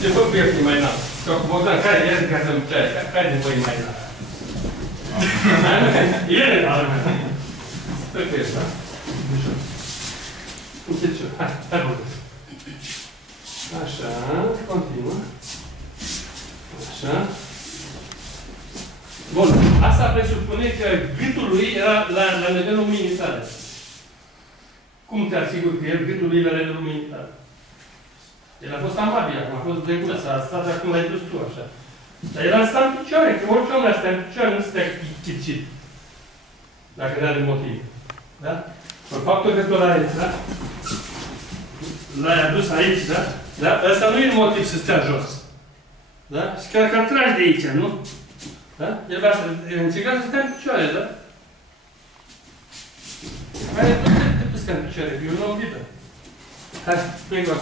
Ce fă pieptul mai înalt? Sau cu Bogdan, care e ca să-mi ceai? Care de voi mai înalt? E înalt. Tot e asta. Încet ce? Hai, Bogdan. Așa, continuă. Așa. Bun. Asta presupune că gâtul lui era la nivelul luminii tale. Cum te asiguri că el gâtul lui la nivelul luminii tale? El a fost amabil acum, a fost drăguț, a stat acum, l-ai dus tu așa. Dar el a stat în picioare, că orice om l-a stat în picioare nu stă chipcit. Dacă nu are motiv. Da? Por faptul că tu l-ai adus aici, da? Da? Ăsta nu e motiv să stea jos. Da? Și chiar că tragi de aici, nu? Da? El va încerca să stea în picioare, da? Mai tot te stea în picioare, că eu nu o vidă. Hai, plec o